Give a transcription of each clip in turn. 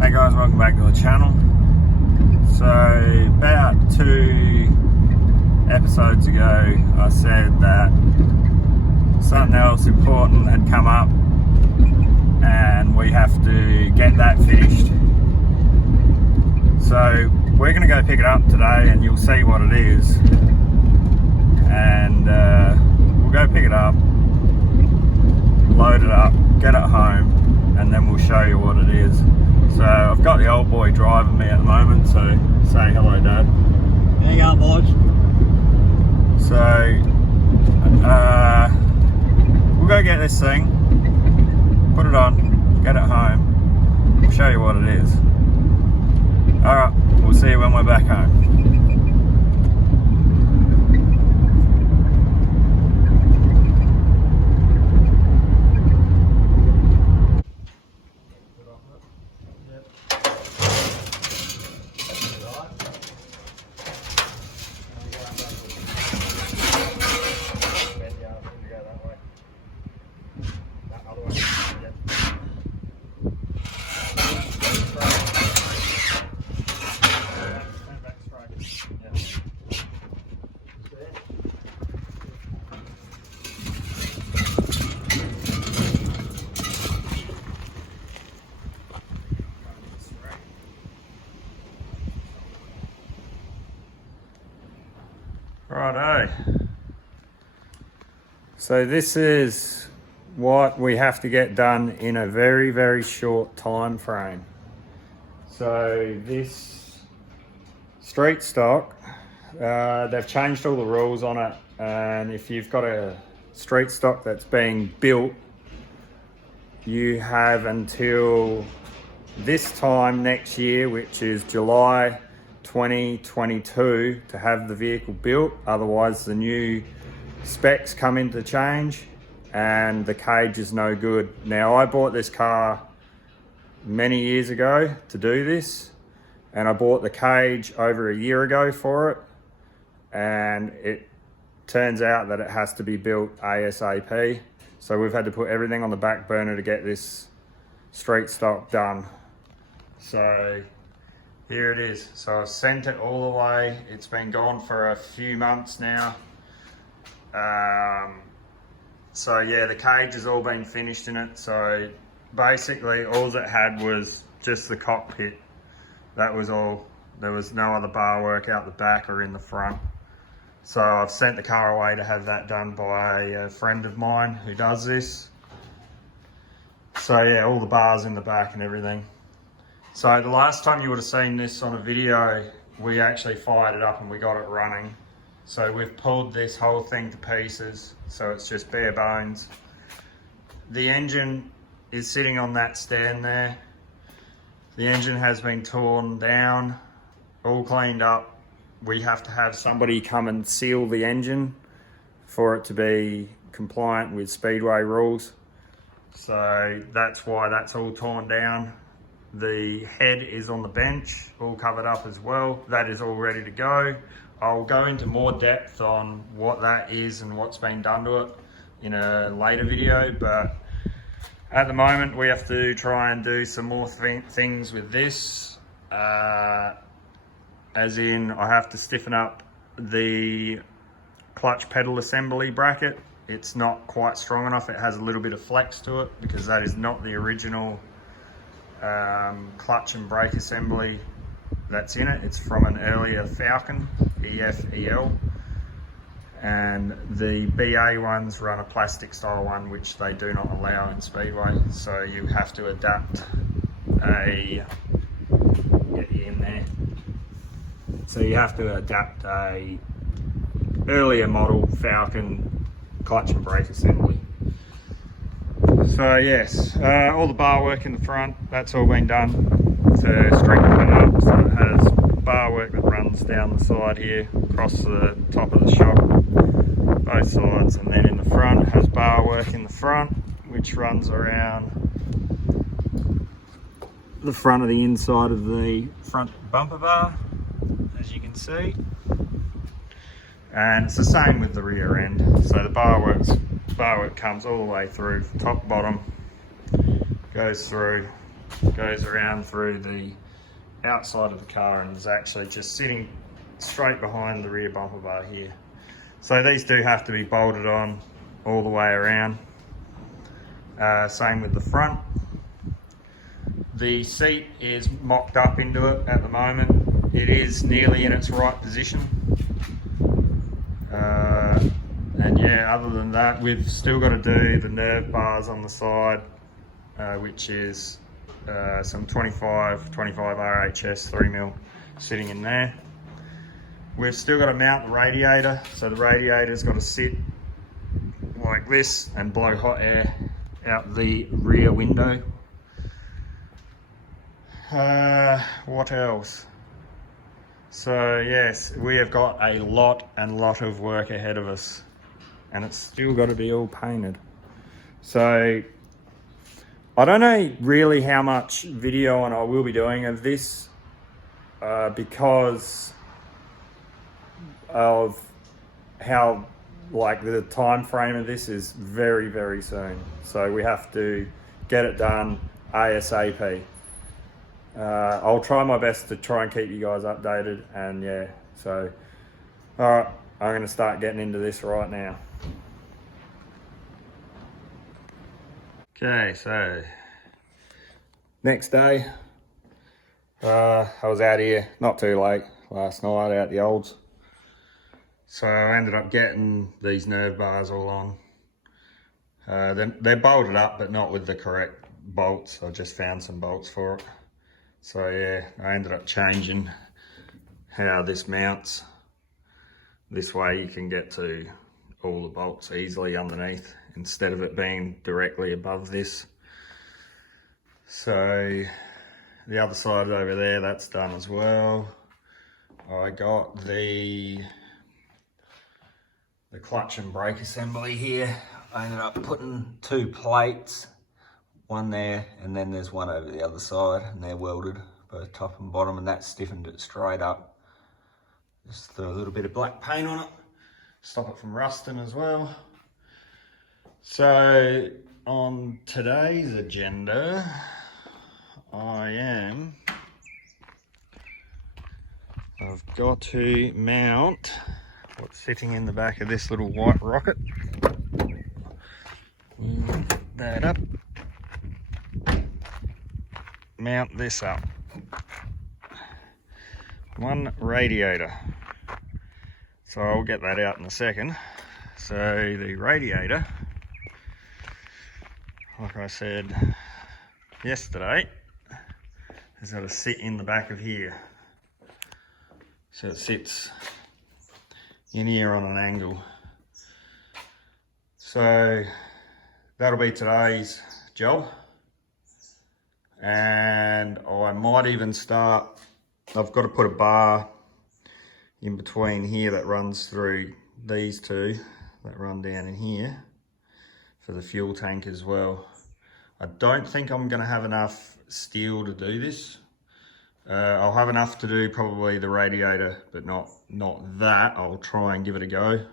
Hey guys, welcome back to the channel. So about 2 episodes ago I said that something else important had come up and we have to get that finished. So we're going to go pick it up today and you'll see what it is, and we'll go pick it up, load it up, get it home, and then we'll show you what it is. So I've got the old boy driving me at the moment, so say hello, Dad. There you go, boys. So we'll go get this thing, put it on, get it home, we'll show you what it is. Alright, we'll see you when we're back home. Righto. So this is what we have to get done in a very, very short time frame. So this street stock, they've changed all the rules on it, and if you've got a street stock that's being built, you have until this time next year, which is July 2022, to have the vehicle built. Otherwise the new specs come into change and the cage is no good. Now, I bought this car many years ago to do this, and I bought the cage over a year ago for it, and it turns out that it has to be built ASAP. So we've had to put everything on the back burner to get this street stock done. So here it is. So I've sent it all the way. It's been gone for a few months now. So yeah, the cage has all been finished in it. So basically all it had was just the cockpit. That was all. There was no other bar work out the back or in the front. So I've sent the car away to have that done by a friend of mine who does this. So yeah, all the bars in the back and everything. So the last time you would have seen this on a video, we actually fired it up and we got it running. So we've pulled this whole thing to pieces, so it's just bare bones. The engine is sitting on that stand there. The engine has been torn down, all cleaned up. We have to have somebody come and seal the engine for it to be compliant with Speedway rules. So that's why that's all torn down. The head is on the bench, all covered up as well. That is all ready to go. I'll go into more depth on what that is and what's been done to it in a later video, but at the moment we have to try and do some more things with this. As in, I have to stiffen up the clutch pedal assembly bracket. It's not quite strong enough. It has a little bit of flex to it because that is not the original clutch and brake assembly that's in it. It's from an earlier Falcon, EFEL, and the BA ones run a plastic style one, which they do not allow in Speedway. So you have to adapt a, get you in there. So you have to adapt a earlier model Falcon clutch and brake assembly. So yes, all the bar work in the front, that's all been done to strengthen it up. So it has bar work that runs down the side here, across the top of the shock, both sides, and then in the front it has bar work in the front, which runs around the front of the inside of the front bumper bar, as you can see. And it's the same with the rear end. So the bar work comes all the way through, top, bottom, goes through, goes around through the outside of the car and is actually just sitting straight behind the rear bumper bar here. So these do have to be bolted on all the way around. Same with the front. The seat is mocked up into it at the moment. It is nearly in its right position. And yeah, other than that, we've still got to do the nerve bars on the side, which is some 25 RHS 3mm sitting in there. We've still got to mount the radiator, so the radiator's got to sit like this and blow hot air out the rear window. What else? So yes, we have got a lot of work ahead of us, and it's still got to be all painted. So I don't know really how much video and I will be doing of this because of how like the time frame of this is very soon. So we have to get it done ASAP. I'll try my best to try and keep you guys updated, and yeah, so all right, I'm going to start getting into this right now. Okay, so next day, I was out here not too late last night out the olds, so I ended up getting these nerve bars all on. They're bolted up, but not with the correct bolts. I just found some bolts for it. So yeah, I ended up changing how this mounts. This way you can get to all the bolts easily underneath instead of it being directly above this. So the other side over there, that's done as well. I got the clutch and brake assembly here. I ended up putting 2 plates, one there, and then there's one over the other side, and they're welded both top and bottom, and that stiffened it straight up. Just threw a little bit of black paint on it, stop it from rusting as well. So on today's agenda, I've got to mount what's sitting in the back of this little white rocket. That up. Mount this up. One radiator. So I'll get that out in a second. So the radiator, like I said yesterday, has got to sit in the back of here. So it sits in here on an angle. So that'll be today's job. And I might even start, I've got to put a bar in between here that runs through these two that run down in here for the fuel tank as well. I don't think I'm going to have enough steel to do this. I'll have enough to do probably the radiator, but not that. I'll try and give it a go.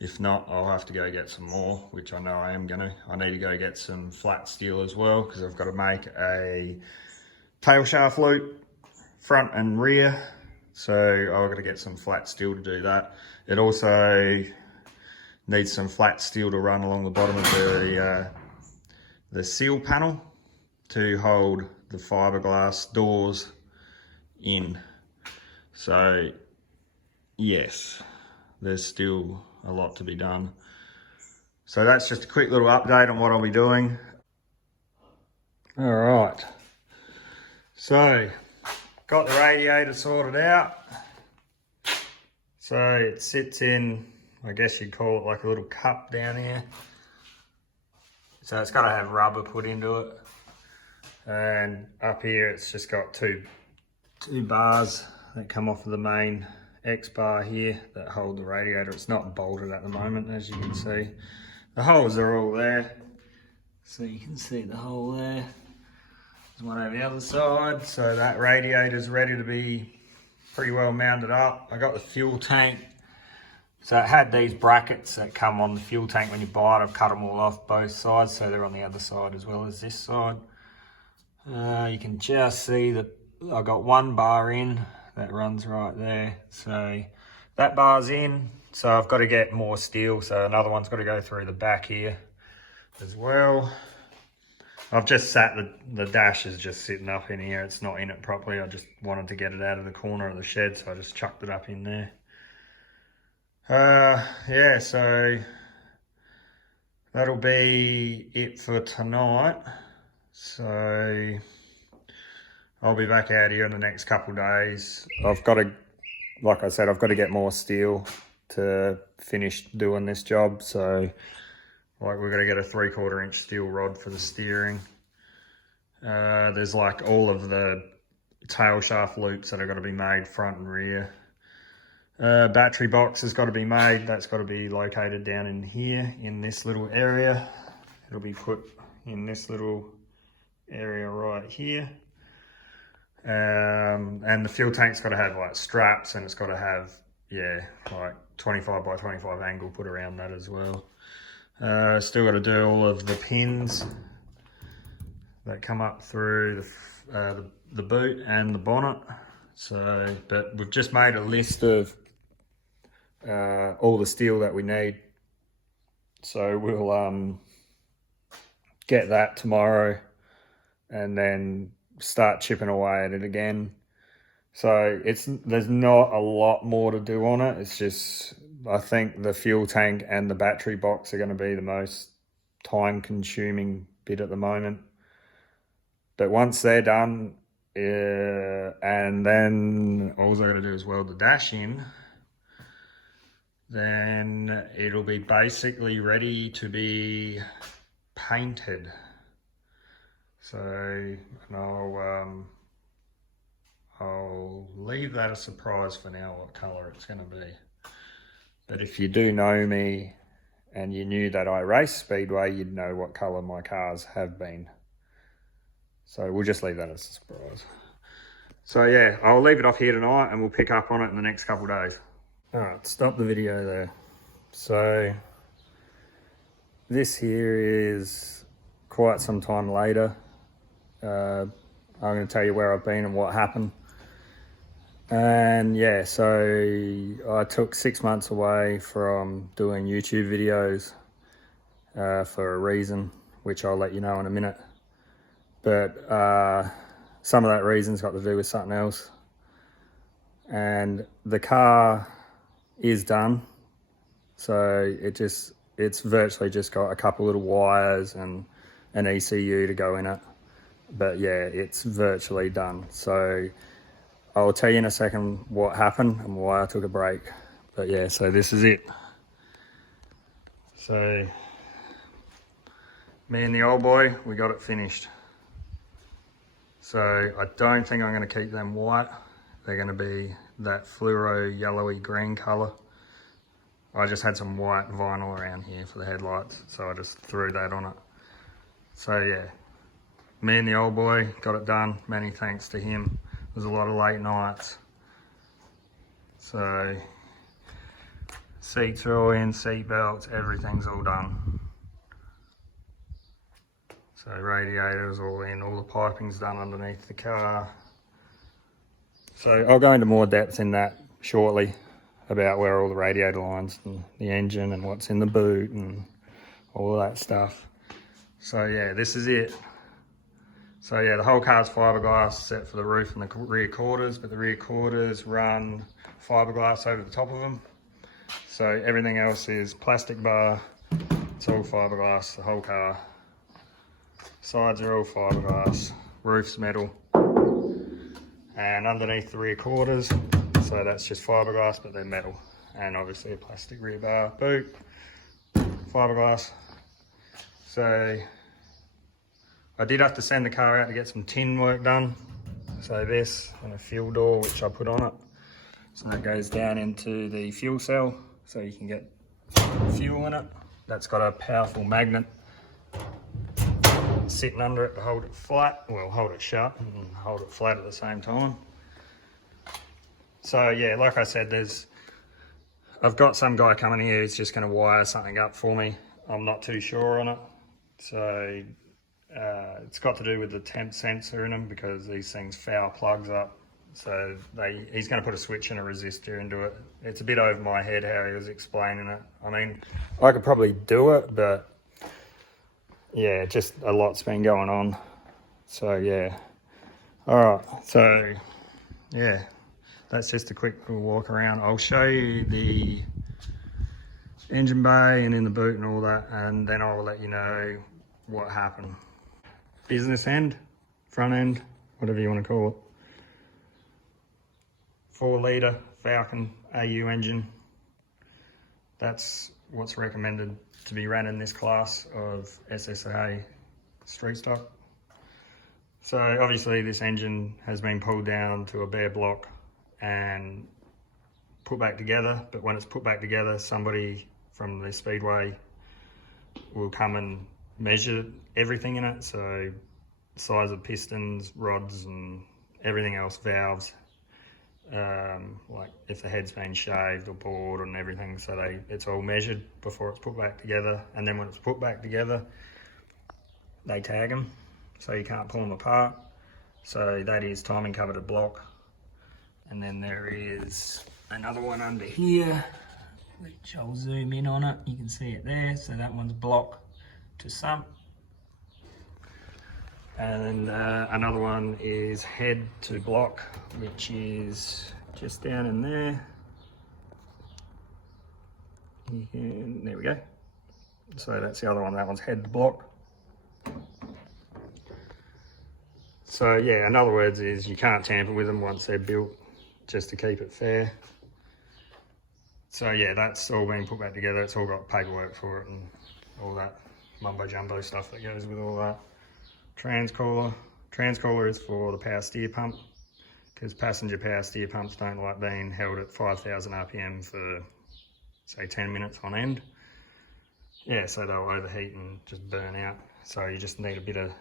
If not, I'll have to go get some more, which I know I am gonna. I need to go get some flat steel as well, because I've got to make a tail shaft loop, front and rear. So I've got to get some flat steel to do that. It also needs some flat steel to run along the bottom of the seal panel to hold the fiberglass doors in. So yes, there's still a lot to be done. So that's just a quick little update on what I'll be doing. All right, so got the radiator sorted out. So it sits in, I guess you'd call it like a little cup down here. So it's got to have rubber put into it. And up here it's just got two bars that come off of the main X bar here that hold the radiator. It's not bolted at the moment, as you can see. The holes are all there. So you can see the hole there. There's one over the other side. So that radiator's ready to be pretty well mounted up. I got the fuel tank. So it had these brackets that come on the fuel tank when you buy it. I've cut them all off both sides, so they're on the other side as well as this side. You can just see that I got one bar in that runs right there. So that bar's in. So I've got to get more steel. So another one's got to go through the back here as well. I've just sat, the dash is just sitting up in here. It's not in it properly. I just wanted to get it out of the corner of the shed, so I just chucked it up in there. Yeah, so that'll be it for tonight. So I'll be back out here in the next couple of days. I've got to, like I said, I've got to get more steel to finish doing this job. So like we're gonna get a 3/4 inch steel rod for the steering. There's like all of the tail shaft loops that are got to be made front and rear. Battery box has got to be made. That's got to be located down in here in this little area. It'll be put in this little area right here. And the fuel tank's got to have like straps, and it's got to have, yeah, like 25 by 25 angle put around that as well. Still got to do all of the pins that come up through the boot and the bonnet. So, but we've just made a list of all the steel that we need. So we'll get that tomorrow and then start chipping away at it again. So there's not a lot more to do on it. It's just, I think the fuel tank and the battery box are going to be the most time consuming bit at the moment. But once they're done, and then all I got to do is weld the dash in, then it'll be basically ready to be painted. So I'll leave that a surprise for now, what colour it's going to be. But if you do know me and you knew that I race Speedway, you'd know what colour my cars have been. So we'll just leave that as a surprise. So yeah, I'll leave it off here tonight and we'll pick up on it in the next couple of days. All right, stop the video there. So this here is quite some time later. I'm going to tell you where I've been and what happened. And yeah, so I took 6 months away from doing YouTube videos for a reason, which I'll let you know in a minute. But some of that reason's got to do with something else. And the car is done. So it's virtually just got a couple little wires and an ECU to go in it. But yeah, it's virtually done. So I'll tell you in a second what happened and why I took a break. But yeah, so this is it. So me and the old boy, we got it finished. So I don't think I'm going to keep them white. They're going to be that fluoro yellowy green colour. I just had some white vinyl around here for the headlights, so I just threw that on it. So yeah, me and the old boy got it done. Many thanks to him. There's a lot of late nights. So seats are all in, seat belts, everything's all done. So radiator's all in, all the piping's done underneath the car. So I'll go into more depth in that shortly about where all the radiator lines and the engine and what's in the boot and all of that stuff. So yeah, this is it. So yeah, the whole car's fiberglass set for the roof and the rear quarters, but the rear quarters run fiberglass over the top of them. So everything else is plastic bar. It's all fiberglass, the whole car. Sides are all fiberglass, roof's metal. And underneath the rear quarters, so that's just fiberglass, but they're metal. And obviously a plastic rear bar, boot, fiberglass. So I did have to send the car out to get some tin work done. So this and a fuel door, which I put on it. So that goes down into the fuel cell, so you can get fuel in it. That's got a powerful magnet sitting under it to hold it flat, well, hold it shut and hold it flat at the same time. So yeah, like I said, I've got some guy coming here who's just going to wire something up for me. I'm not too sure on it. So It's got to do with the temp sensor in them, because these things foul plugs up. So he's going to put a switch and a resistor into it. It's a bit over my head how he was explaining it. I mean, I could probably do it, but yeah, just a lot's been going on. So yeah. All right. So yeah, that's just a quick little walk around. I'll show you the engine bay and in the boot and all that, and then I'll let you know what happened. Business end, front end, whatever you want to call it. 4 litre Falcon AU engine. That's what's recommended to be ran in this class of SSA street stock. So obviously this engine has been pulled down to a bare block and put back together, but when it's put back together, somebody from the Speedway will come and measure everything in it. So size of pistons, rods and everything else, valves, like if the head's been shaved or bored and everything. So it's all measured before it's put back together. And then when it's put back together, they tag them, so you can't pull them apart. So that is timing coveted block. And then there is another one under here, which I'll zoom in on it. You can see it there. So that one's block to sump. And another one is head to block, which is just down in there. There we go. So that's the other one. That one's head to block. So yeah, in other words, is you can't tamper with them once they're built, just to keep it fair. So yeah, that's all been put back together. It's all got paperwork for it and all that mumbo jumbo stuff that goes with all that. Transcooler is for the power steer pump, because passenger power steer pumps don't like being held at 5,000 RPM for say 10 minutes on end. Yeah, so they'll overheat and just burn out. So you just need a bit of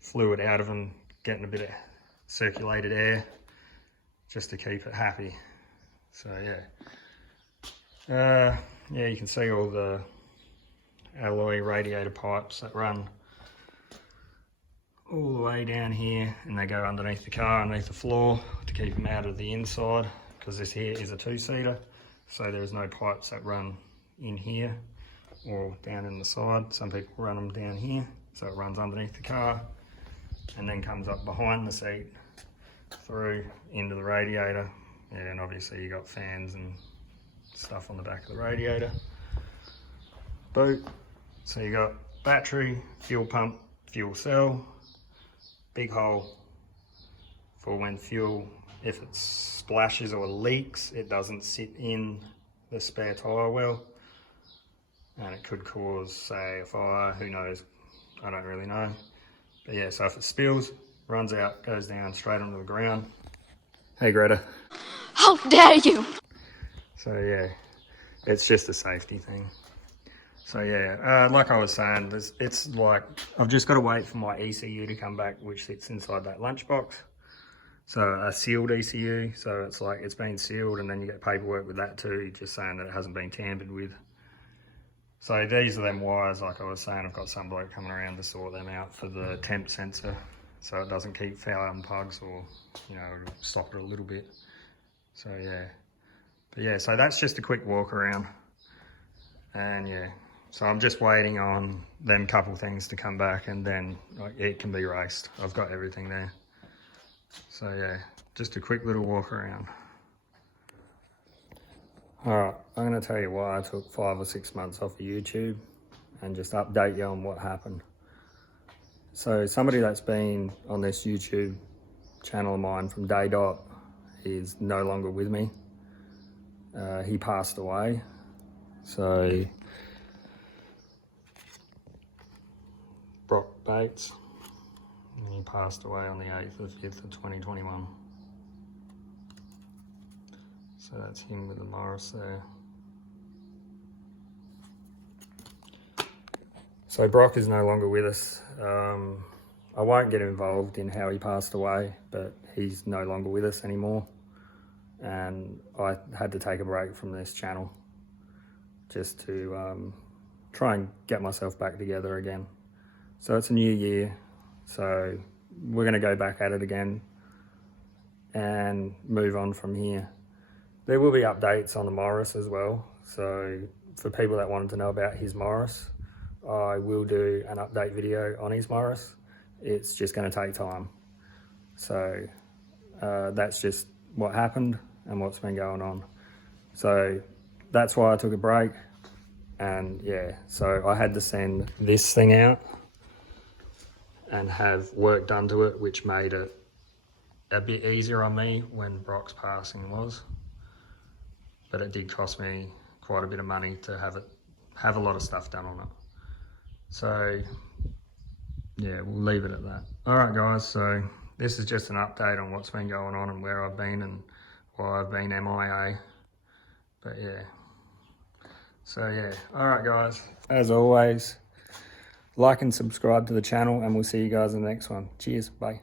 fluid out of them, getting a bit of circulated air just to keep it happy. So yeah, yeah, you can see all the alloy radiator pipes that run all the way down here, and they go underneath the car, underneath the floor, to keep them out of the inside, because this here is a 2-seater, so there's no pipes that run in here or down in the side. Some people run them down here, so it runs underneath the car and then comes up behind the seat through into the radiator. Yeah, and obviously you got fans and stuff on the back of the radiator. Boot, so you got battery, fuel pump, fuel cell, big hole for when fuel, if it splashes or leaks, it doesn't sit in the spare tyre well, and it could cause, say, a fire. Who knows? I don't really know. But yeah, so if it spills, runs out, goes down straight onto the ground. Hey Greta. How dare you! So yeah, it's just a safety thing. So yeah, like I was saying, it's like, I've just got to wait for my ECU to come back, which sits inside that lunchbox. So a sealed ECU, so it's like it's been sealed, and then you get paperwork with that too, just saying that it hasn't been tampered with. So these are them wires, like I was saying. I've got some bloke coming around to sort them out for the temp sensor, so it doesn't keep foul plugs, or, you know, stop it a little bit. So yeah, but yeah, so that's just a quick walk around, and yeah. So I'm just waiting on them couple things to come back, and then it can be raced. I've got everything there. So yeah, just a quick little walk around. All right, I'm gonna tell you why I took 5 or 6 months off of YouTube and just update you on what happened. So somebody that's been on this YouTube channel of mine from day dot is no longer with me. He passed away. So Brock Bates, and he passed away on the 8th of 5th of 2021. So that's him with the Morris there. So Brock is no longer with us. I won't get involved in how he passed away, but he's no longer with us anymore. And I had to take a break from this channel just to try and get myself back together again. So it's a new year. So we're going to go back at it again and move on from here. There will be updates on the Morris as well. So for people that wanted to know about his Morris, I will do an update video on his Morris. It's just going to take time. So that's just what happened and what's been going on. So that's why I took a break. And yeah, so I had to send this thing out and have work done to it, which made it a bit easier on me when Brock's passing was. But it did cost me quite a bit of money to have a lot of stuff done on it. So yeah, we'll leave it at that. All right, guys, so this is just an update on what's been going on and where I've been and why I've been MIA. But yeah, so yeah, all right, guys, as always, like and subscribe to the channel, and we'll see you guys in the next one. Cheers, bye.